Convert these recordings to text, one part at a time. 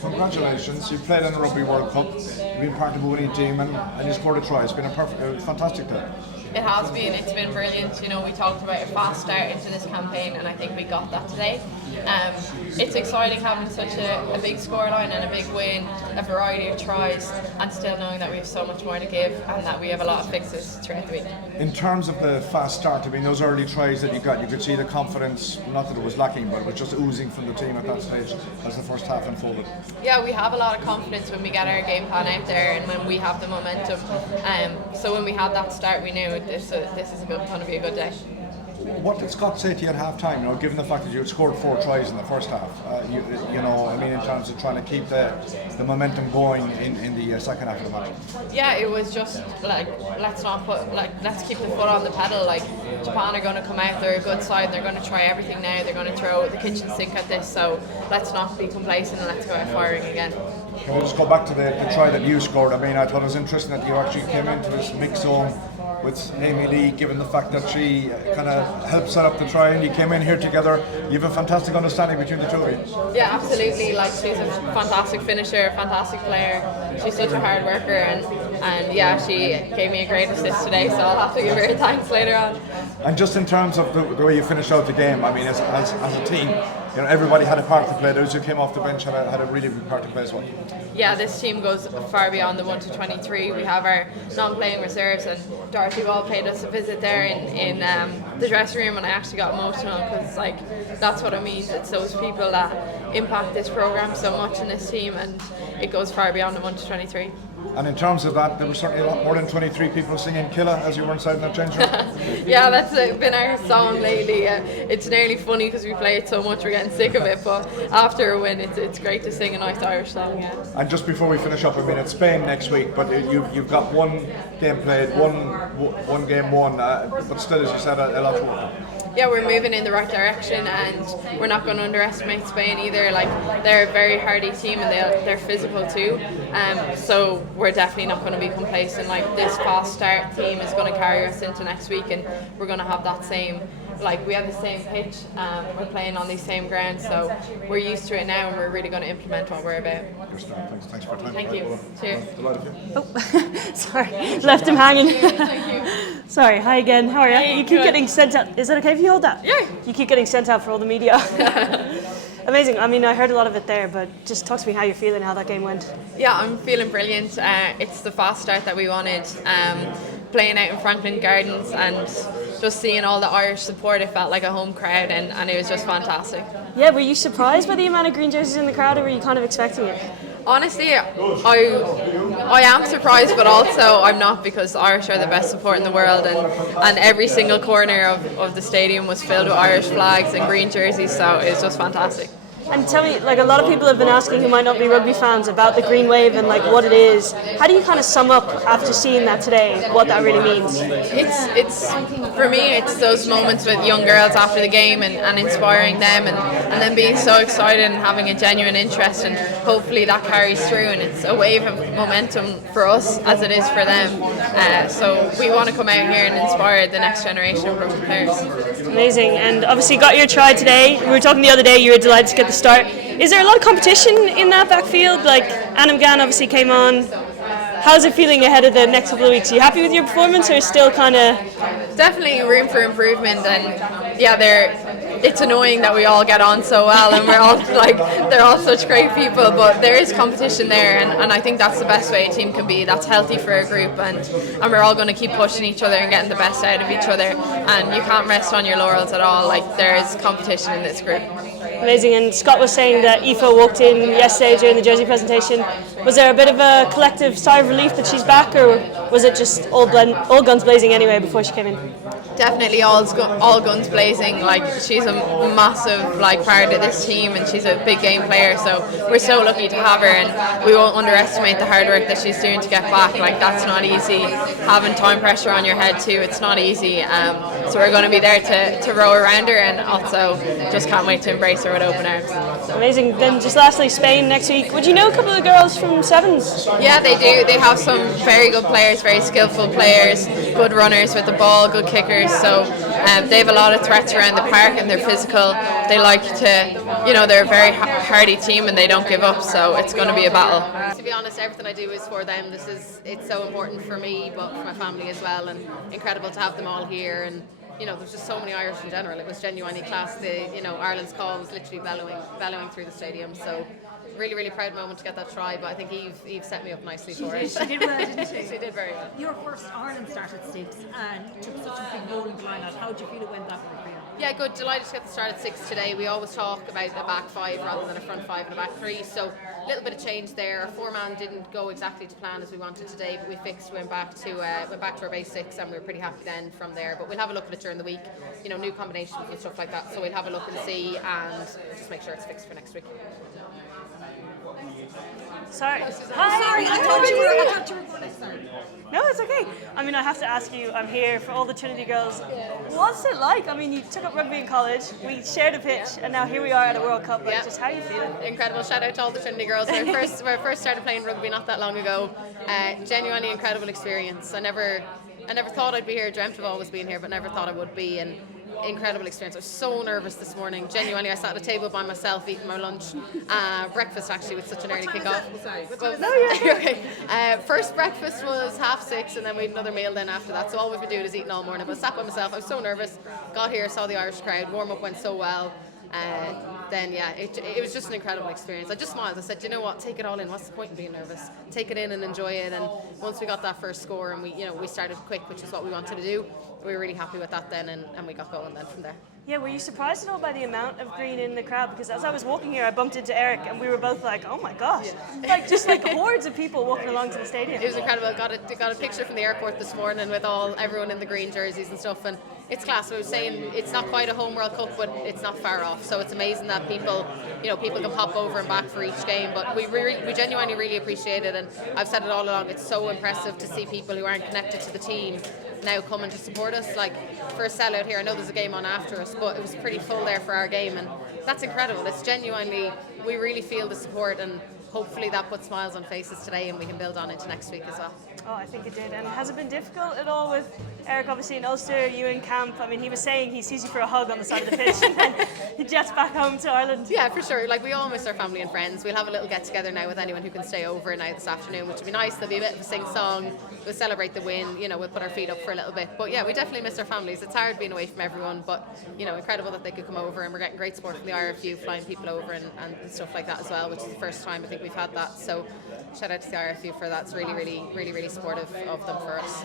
congratulations. You played in the Rugby World Cup, you've been part of the winning team, and you scored a try. It's been a fantastic day. It has been. It's been brilliant. You know, we talked about a fast start into this campaign, and I think we got that today. It's exciting having such a big scoreline and a big win, a variety of tries, and still knowing that we have so much more to give and that we have a lot of fixes throughout the week. In terms of the fast start, I mean, those early tries that you got, you could see the confidence, not that it was lacking, but it was just oozing from the team at that stage as the first half unfolded. Yeah, we have a lot of confidence when we get our game plan out there and when we have the momentum. So when we had that start, we knew this is going to be a good day. What did Scott say to you at half time? You know, given the fact that you had scored 4 tries in the first half, you know, I mean, in terms of trying to keep the momentum going in the second half of the match. Yeah, it was just like let's keep the foot on the pedal. Like Japan are going to come out, they're a good side, they're going to try everything now. They're going to throw the kitchen sink at this. So let's not be complacent and let's go out firing again. Can we just go back to the try that you scored? I mean, I thought it was interesting that you actually came into this mix zone with Amy Lee, given the fact that she kind of helped set up the try and you came in here together. You have a fantastic understanding between the two of you. Yeah, absolutely. Like, she's a fantastic finisher, fantastic player. She's such a hard worker, and yeah, she gave me a great assist today, so I'll have to give her thanks later on. And just in terms of the way you finished out the game, I mean, as a team, you know, everybody had a part to play. Those who came off the bench had a really big part to play as well. Yeah, this team goes far beyond the 1 to 23. We have our non-playing reserves, and Dorothy Wall paid us a visit there in the dressing room, and I actually got emotional because that's what it means. It's those people that impact this program so much in this team, and it goes far beyond the 1 to 23. And in terms of that, there were certainly a lot more than 23 people singing Killa as you were inside in that change room. Yeah, that's been our song lately. It's nearly funny because we play it so much we're getting sick of it, but after a win it's great to sing a nice Irish song. Yeah. And just before we finish up, I mean, it's Spain next week, but you've got one game played, one game won, but still, as you said, a lot to work. Yeah, we're moving in the right direction, and we're not going to underestimate Spain either. Like, they're a very hardy team, and they're physical too. So we're definitely not going to be complacent. Like, this fast start team is going to carry us into next week, and we're going to have that same. Like, we have the same pitch, we're playing on these same grounds, so we're used to it now, and we're really going to implement what we're about. Thanks for your time. Thank you. Cheers. Oh, sorry, left him hanging. Thank you. Sorry, hi again, how are you? Hey, You keep good. getting sent out. Is it okay if you hold that? Yeah. You keep getting sent out for all the media. Amazing. I mean, I heard a lot of it there, but just talk to me how you're feeling, how that game went. Yeah, I'm feeling brilliant. It's the fast start that we wanted. Playing out in Franklin Gardens and just seeing all the Irish support, it felt like a home crowd, and it was just fantastic. Yeah, were you surprised by the amount of green jerseys in the crowd, or were you kind of expecting it? Honestly, I am surprised, but also I'm not, because Irish are the best support in the world, and every single corner of the stadium was filled with Irish flags and green jerseys, so it was just fantastic. And tell me, like, a lot of people have been asking who might not be rugby fans about the green wave and like what it is. How do you kind of sum up after seeing that today what that really means? It's for me, it's those moments with young girls after the game and inspiring them and then being so excited and having a genuine interest, and hopefully that carries through, and it's a wave of momentum for us as it is for them. So we want to come out here and inspire the next generation of rugby players. Amazing. And obviously you got your try today. We were talking the other day, you were delighted to get the start. Is there a lot of competition in that backfield? Like, Anna McGann obviously came on. How's it feeling ahead of the next couple of weeks? Are you happy with your performance, or still kind of... Definitely room for improvement, and yeah, it's annoying that we all get on so well, and we're all they're all such great people, but there is competition there, and I think that's the best way a team can be. That's healthy for a group, and we're all going to keep pushing each other and getting the best out of each other, and you can't rest on your laurels at all. Like, there is competition in this group. Amazing. And Scott was saying that Aoife walked in yesterday during the jersey presentation. Was there a bit of a collective sigh of relief that she's back, or was it just all guns blazing anyway before she came in? Definitely all guns blazing. Like, she's a massive part of this team, and she's a big game player, so we're so lucky to have her, and we won't underestimate the hard work that she's doing to get back. Like, that's not easy. Having time pressure on your head too, it's not easy. So we're going to be there to row around her, and also just can't wait to embrace her with open arms. Amazing. Then just lastly, Spain next week. Would you know a couple of girls from Sevens? Yeah, they do. They have some very good players, very skillful players, good runners with the ball, good kickers. So They have a lot of threats around the park and they're physical. They like to, they're a very hardy team and they don't give up, so it's going to be a battle. To be honest, everything I do is for them. It's so important for me, but for my family as well, and incredible to have them all here. And there's just so many Irish in general. It was genuinely class. Ireland's call was literally bellowing through the stadium. So really, really proud moment to get that try. But I think Eve set me up nicely for it. She did well, didn't she? She did very well. Your first Ireland start at 6 and took such a big role in the line-out. How do you feel it went that way for you? Yeah, good. Delighted to get the start at 6 today. We always talk about a back 5 rather than a front 5 and a back 3. So a little bit of change there. Our 4-man didn't go exactly to plan as we wanted today, but we went back to our basics, and we were pretty happy then from there. But we'll have a look at it during the week. New combinations and stuff like that. So we'll have a look and see, and just make sure it's fixed for next week. Sorry. Hi. Sorry, I thought you were going to start. No, it's okay. I mean, I have to ask you, I'm here for all the Trinity girls. What's it like? I mean, you took up rugby in college, we shared a pitch, and now here we are at a World Cup. Like, just how are you feeling? Incredible. Shout out to all the Trinity girls. When I first started playing rugby not that long ago. Genuinely incredible experience. I never thought I'd be here, dreamt of always being here, but never thought I would be. And incredible experience. I was so nervous this morning. Genuinely, I sat at a table by myself eating my lunch. Breakfast actually with such an early kick-off. First breakfast was 6:30, and then we had another meal then after that. So all we've been doing is eating all morning. But I sat by myself. I was so nervous. Got here, saw the Irish crowd. Warm-up went so well. It was just an incredible experience. I just smiled. I said, you know what, take it all in. What's the point in being nervous? Take it in and enjoy it. And once we got that first score and we started quick, which is what we wanted to do, we were really happy with that then, and we got going then from there. Yeah, were you surprised at all by the amount of green in the crowd? Because as I was walking here, I bumped into Eric, and we were both like, "Oh my gosh!" Like hordes of people walking along to the stadium. It was incredible. Got a picture from the airport this morning with everyone in the green jerseys and stuff, and it's class. I was saying it's not quite a home World Cup, but it's not far off. So it's amazing that people can pop over and back for each game. But we genuinely really appreciate it, and I've said it all along. It's so impressive to see people who aren't connected to the team now coming to support us. Like for a sellout here, I know there's a game on after us, but it was pretty full there for our game, and that's incredible. It's genuinely, we really feel the support, and hopefully that puts smiles on faces today and we can build on into next week as well. Oh, I think it did. And has it been difficult at all with Eric, obviously in Ulster, you in camp? I mean, he was saying he sees you for a hug on the side of the pitch and then he jets back home to Ireland. Yeah, for sure. Like, we all miss our family and friends. We'll have a little get-together now with anyone who can stay over now this afternoon, which will be nice. There'll be a bit of a sing-song. We'll celebrate the win. We'll put our feet up for a little bit. But yeah, we definitely miss our families. It's hard being away from everyone, but, incredible that they could come over, and we're getting great support from the IRFU, flying people over and stuff like that as well, which is the first time I think we've had that. So shout out to the IRFU for that. It's really, really, really, really supportive of them for us.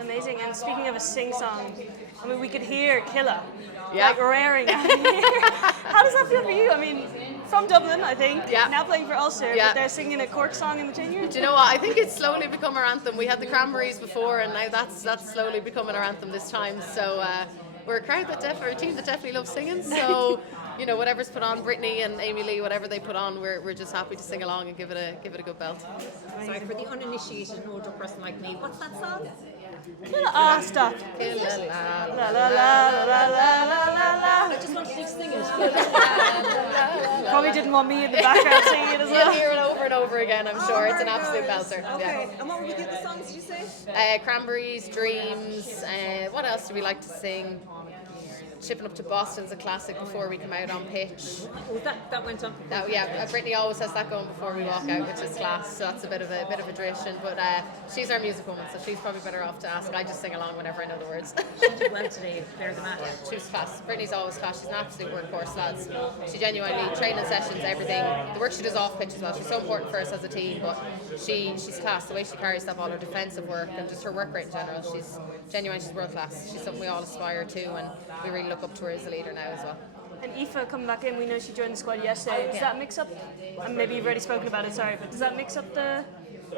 Amazing. And speaking of a sing-song, I mean, we could hear Killa like raring out here. How does that feel for you? I mean, from Dublin, I think, now playing for Ulster, but they're singing a Cork song in the juniors. Do you know what? I think it's slowly become our anthem. We had the Cranberries before, and now that's slowly becoming our anthem this time. So we're a crowd a team that definitely loves singing. So whatever's put on, Brittany and Amy Lee, whatever they put on, we're just happy to sing along and give it a good belt. Sorry, for the uninitiated older person like me, what's that song? Killa, stop. Killa, La la la la la la la la. I just wanted to sing it. Probably didn't want me in the background singing it as well. You'll hear it over and over again, I'm sure. It's an absolute belter. Okay, and what were the other songs did you say? Cranberries, Dreams, what else do we like to sing? Shipping Up to Boston's a classic before we come out on pitch. Oh, that went on. Brittany always has that going before we walk out, which is class. So that's a bit of a tradition. But she's our music woman, so she's probably better off to ask. I just sing along whenever I know the words. She did well today, better than that. She was class. Brittany's always class. She's an absolute workhorse, lads. She genuinely training sessions, everything. The work she does off pitch as well. She's so important for us as a team. But she's class. The way she carries that ball, her defensive work, and just her work rate in general. She's world class. She's something we all aspire to, and we really look up to her as a leader now as well. And Aoife coming back in, we know she joined the squad yesterday. Does that mix up, and maybe you've already spoken about it, sorry, but does that mix up the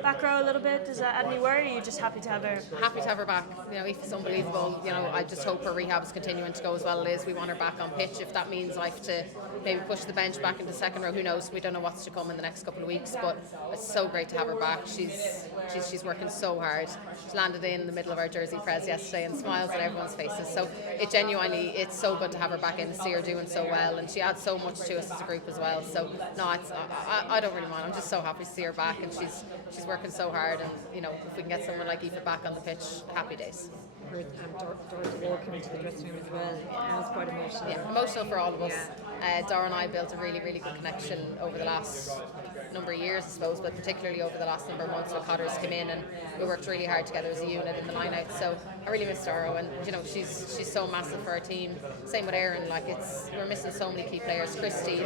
back row a little bit? Does that add any worry, or are you just happy to have her? Happy to have her back. Aoife's unbelievable. I just hope her rehab is continuing to go as well as it is. We want her back on pitch. If that means I have to maybe push the bench back into the second row, who knows? We don't know what's to come in the next couple of weeks, but it's so great to have her back. She's working so hard. She landed in the middle of our jersey press yesterday and smiles on everyone's faces. So it's so good to have her back in, see her doing so well, and she adds so much to us as a group as well. So no, I don't really mind. I'm just so happy to see her back, and she's working so hard. And if we can get someone like Aoife back on the pitch, happy days. Dorothy Wall came into the dressing room as well. It was quite emotional. Yeah, emotional for all of us. Dara and I built a really, really good connection over the last number of years, I suppose, but particularly over the last number of months when Connors came in, and we worked really hard together as a unit in the line-out. So I really miss Dara, and she's so massive for our team. Same with Erin. We're missing so many key players. Christy,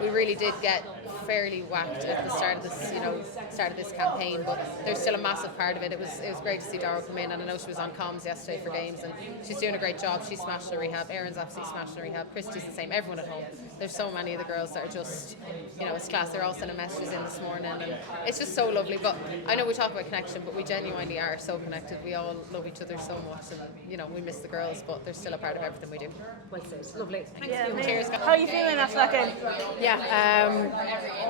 we really did get fairly whacked at the start of this campaign, but there's still a massive part of it. It was great to see Dara come in, and I know she was on comms yesterday for games, and she's doing a great job. She's smashed the rehab. Erin's absolutely smashed the rehab. Christy's the same. Everyone at home. There's so many of the girls that are just, it's class. They're all sending messages in this morning, and it's just so lovely. But I know we talk about connection, but we genuinely are so connected. We all love each other so much, and we miss the girls, but they're still a part of everything we do. Well said. Lovely. Thanks. Yeah, Cheers. how are you feeling after that game? Yeah,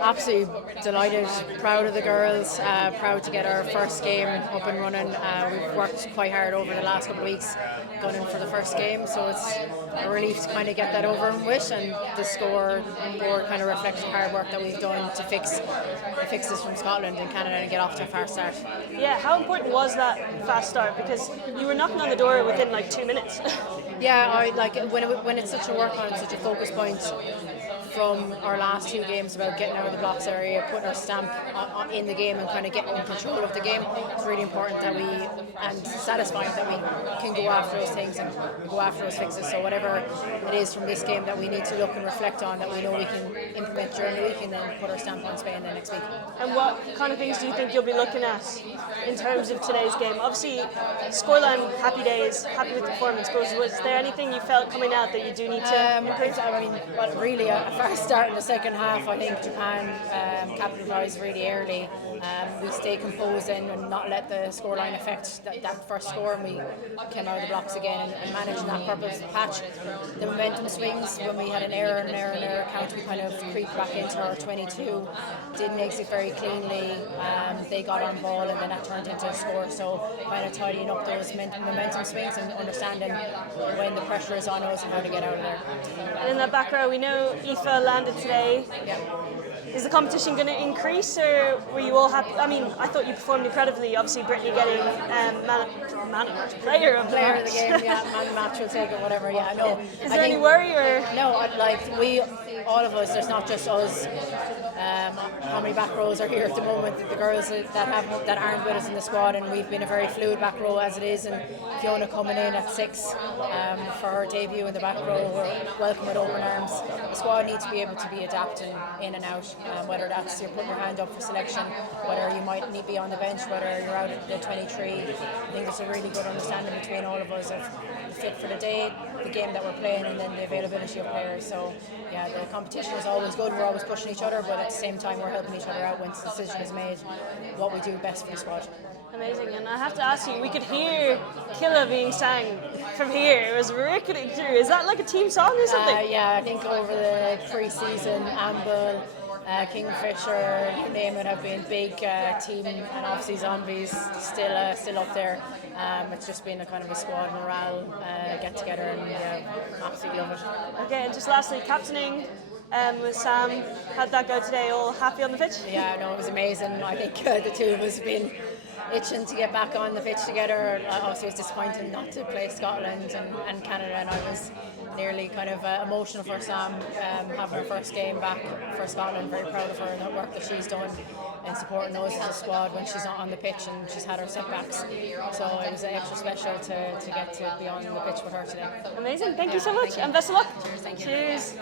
absolutely delighted, proud of the girls, proud to get our first game up and running. We've worked quite hard over the last couple of weeks going in for the first game, so it's a relief to kind of get that over with, and the score board kind of reflects the hard work that we've done to fix this from Scotland and Canada and get off to a fast start. Yeah, how important was that fast start? Because you were knocking on the door within 2 minutes. Yeah, I like when it's such a work on, such a focus point from our last 2 games about getting out of the blocks area, putting our stamp in the game and kind of getting control of the game. It's really important that and satisfying that we can go after those things and go after those fixes. So whatever it is from this game that we need to look and reflect on, that we know we can implement during the week, and then put our stamp on Spain the next week. And what kind of things do you think you'll be looking at in terms of today's game? Obviously, scoreline, happy days, happy with the performance. But was there anything you felt coming out that you do need to improve? I mean, well, really, a fast start in the second half. I think Japan capitalised really early. We stayed composed and not let the scoreline affect that first score, and we came out of the blocks again and managed that purpose patch. The momentum swings, when we had an error count, we kind of creeped back into our 22, didn't exit very cleanly. They got on ball, and then that turned into a score. So kind of tidying up those momentum swings and understanding when the pressure is on us and how to get out of there. And in that back row, we know Aoife landed today. Yeah. Is the competition going to increase, or were you all happy? I mean, I thought you performed incredibly. Obviously, Brittany getting player of the game, yeah, man of the match, will take it, whatever. Yeah, no. Is there any worry, or no? All of us. There's not just us. How many back rows are here at the moment? The girls that aren't with us in the squad, and we've been a very fluid back row as it is. And Fiona coming in at 6 for her debut in the back row, we're welcome with open arms. The squad needs to be able to be adapting in and out, whether that's you're putting your hand up for selection, whether you might need to be on the bench, whether you're out at the 23. I think there's a really good understanding between all of us of the fit for the day, the game that we're playing, and then the availability of players. So yeah, the competition is always good. We're always pushing each other, but at the same time we're helping each other out when the decision is made what we do best for the squad. amazing. And I have to ask you, we could hear Killa being sang from here. It was rickety through. Is that like a team song or something? Yeah, I think over the pre-season, Amble, Kingfisher, you name it, have been big team, and obviously Zombies still up there. It's just been a kind of a squad morale get together, and absolutely love it. Okay, and just lastly, captaining with Sam, how'd that go today? All happy on the pitch? Yeah, no, it was amazing. I think the two of us have been itching to get back on the pitch together. Obviously, it was disappointing not to play Scotland and Canada, and I was nearly kind of emotional for Sam having her first game back for Scotland. Very proud of her and the work that she's done in supporting us as a squad when she's not on the pitch and she's had her setbacks. So it was extra special to get to be on the pitch with her today. Amazing, thank you so much, and best of luck. Cheers, thank you. Cheers.